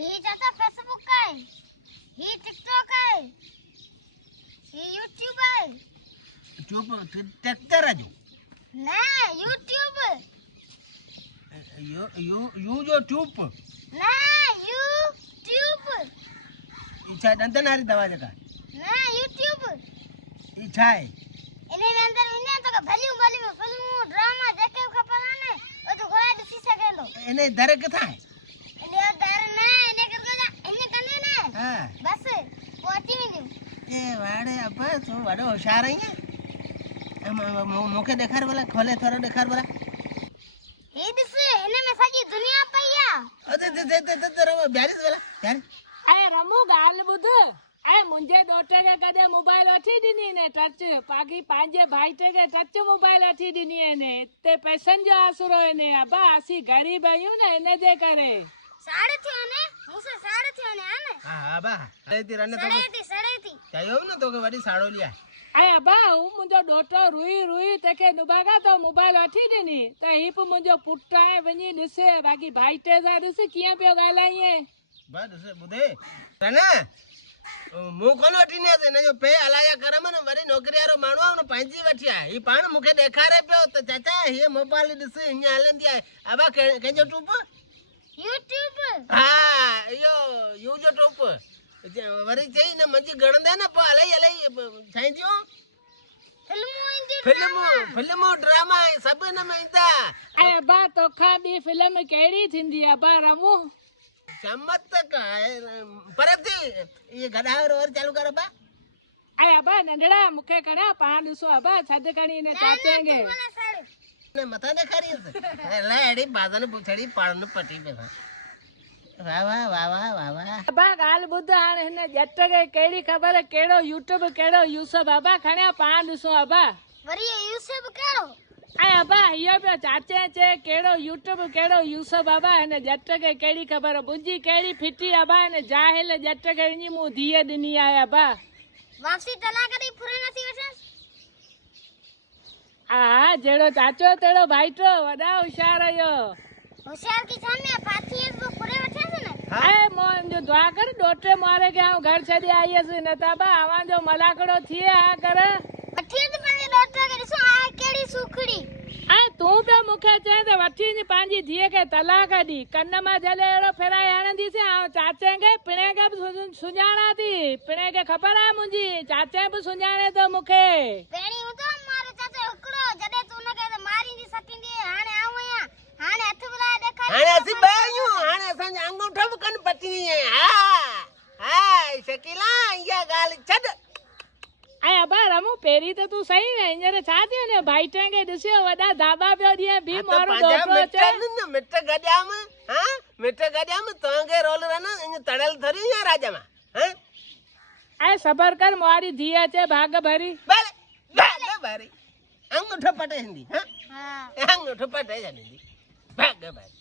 ही चाचा फेसबुक का है, ही टिकटॉक का है, ही यूट्यूब है। चुप ट्रैक्टर है जो ना यूट्यूब यू जो चुप ना यूट्यूब इच्छा दंतन हारी दवा जका ना यूट्यूब इच्छा है इन्हें में अंदर विन्या तो का वैल्यू वैल्यू फिल्म ड्रामा देखे खपला ने ओ तो घोड़ा दिसी सके लो इन्हें दर कथा है इन्हें डर ना इन्हें कर जा इन्हें कने ना हां बस पोती में दी ए वाड़े अब तू वाड़ो होशियार है मुके देखार वाला खोले थोड़ा देखार वाला ही दिस इन्हें में सारी दुनिया पईया अरे दे रो ब्यारिस वाला यार ए रमू गाल बुध ए मुंजे दोटे के कदे मोबाइल अठी दिनी ने टच पागी पांजे भाई ते के टच मोबाइल अठी दिनी ने ते पैसन जो आसुरो ने अबा आसी गरीब आयु ने ने दे करे साढ़े थियो ने मुसे साढ़े थियो ने आने हां बा अरे ती रने तो सड़े थी चायो न तो के वडी साड़ो लिया ए अबा उ मुंजो डोटो रुई रुई ते के नुबागा तो मोबाइल अठी दिनी ते हिप मुंजो पुट्टा है वनी दिसे बाकी भाई ते जा दिसे किया पियो गालाइए बस बुधे रने मु कोन वठी ने ने जो पे अलाया करम न वरी नौकरीयारो माणो न पंहिंजी वठिया ही पाण मुखे देखारे पियो त चाचा ये मोबाइल दिस इन्या हलंदी आहे अबा केजो टूप यूट्यूब हां यो यू जो टूप वरी चई न मंजी गणदे न पो अलई छाई दियो फिल्म ड्रामा सब न में इंदा ए अबा तोखा बी फिल्म केड़ी थिंदी अबा रमू चमत्क परती ये गडावर और चालू कर बा ए अबा नंडड़ा मुखे कड़ा पान दुसो अबा छद कणी ने चाचेंगे ने मथा ने खरी ले एडी बाजन पुछड़ी पाण पटी पे वाह वाह वाह वाह वाह वाह अबा गाल बुध हाने ने जट के केड़ी खबर केड़ो यूट्यूब केड़ो यूसब अबा खण्या पान दुसो अबा वरी यूसब केड़ो ए अबा यो पे चाचे चे केड़ो यूट्यूब केड़ो यूसब अबा ने जट के केड़ी खबर बुजी केड़ी फिटी अबा ने जाहिल जट के नी मु दिए दिनी आया अबा वापसी तला करी फुरे नथी वठे आ जेड़ो चाचो तेड़ो भाईटो वडा होशियार आयो होशियार की सामने फाथी है वो फुरे वठे से ने ए मोन जो दुआ कर डोटे मारे के आ घर छडी आईस नता बा आवा जो मलाकड़ो थिए आ कर वठी तो पानी डॉक्टर के दिसो आ केड़ी सुखड़ी आ तू पे मुखे चे ते वठी नी पांजी धीए के तलाक दी कन्न मा जले एड़ो फेराय आनंदी से आ चाचे के पिणे के सुजाणा थी पिणे के खबर है मुंजी चाचे भी सुजाणे तो मुखे पेणी हूं तो मारो चाचा उकड़ो जदे तू न के मारी दी सटी दी हाने आवया हाने हथ बुला देखा हाने असि बायू हाने संज अंगूठो कन पटी है हां शकीला या गाल छड ए अबा रमू पेरी तो तू सही है इंजरे छा थियो ने भाई टेंगे दिसियो वडा दाबा पियो दिए भी मारो डोटो चे मिट गड्याम हां मिट गड्याम तोंगे रोल रन इन तड़ल थरी या राजा मा हैं ए सबर कर मारी धीए चे भाग भरी भाग भरी अंगूठो पटे हिंदी हां अंगूठो पटे जानी भाग भरी